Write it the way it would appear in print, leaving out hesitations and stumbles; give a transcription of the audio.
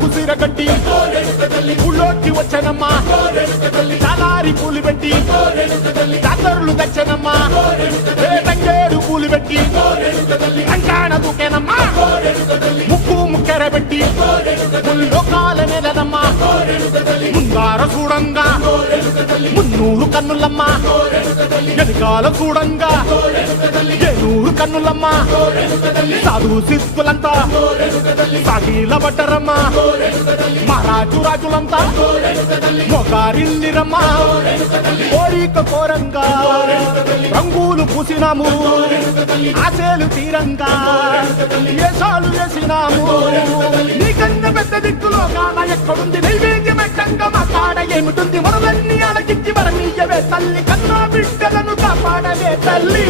కుసిరగట్టి ఊళ్ళోకి వచ్చనమ్మా చాలారి పూలు పెట్టి జాతరులు తెచ్చనమ్మా తంగేడు పూలు పెట్టి కంకాణ దూకేనమ్మా ముక్కు ముక్కెర పెట్టి లోకాల నెలనమ్మా ముందార చూడంగా మున్నూరు కన్నులమ్మా వెనకాల చూడంగా ఏనూరు కన్నులమ్మా సాధు శిస్తులంతా సాగిల బట్టరమ్మా మహారాజు రాజులంతా మొగారిల్లిరమ్మా కోరిక కోరంగా రంగులు పూసినాము ఆశలు తీరంగా వేషాలు వేసినాము నీకన్నా పెద్ద దిక్కులో కాన ఎక్కడుంది నైవేద్యం ఎట్టంగా మా కాడ ఏమిటుంది మనలన్నీ అలకించి మరణీయవే తల్లి కన్నా బిడ్డలను కాపాడవే తల్లి